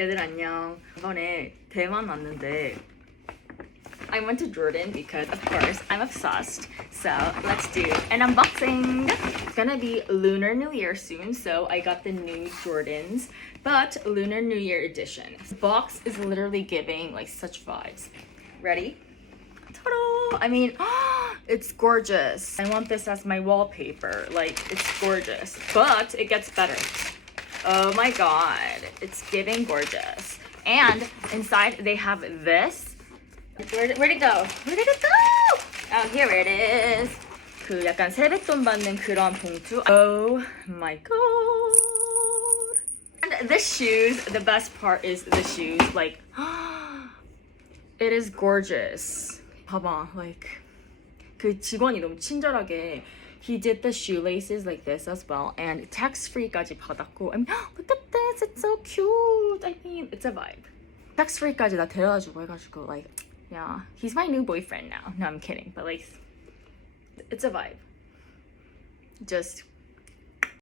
얘들 안녕. 이번에 대만 왔는데 I went to Jordan because of course I'm obsessed. So let's do an unboxing. It's gonna be Lunar New Year soon, so I got the new Jordans, but Lunar New Year edition. The box is literally giving like such vibes. Ready? Ta-da! I mean, it's gorgeous. I want this as my wallpaper. Like, it's gorgeous, but it gets better. Oh my god, it's giving gorgeous. And inside they have this. Where'd it go? Where did it go? Oh, here it is. 그 약간 세뱃돈 받는 그런 봉투. Oh my god. And the shoes, the best part is the shoes. Like, it is gorgeous. 봐봐, like 그 직원이 너무 친절하게 he did the shoelaces like this as well, and tax-free까지 받았고. I mean, look at this, it's so cute. I mean, it's a vibe. tax-free까지 나 데려다주고 해가지고 like, yeah, he's my new boyfriend now. No, I'm kidding, but like, it's a vibe. Just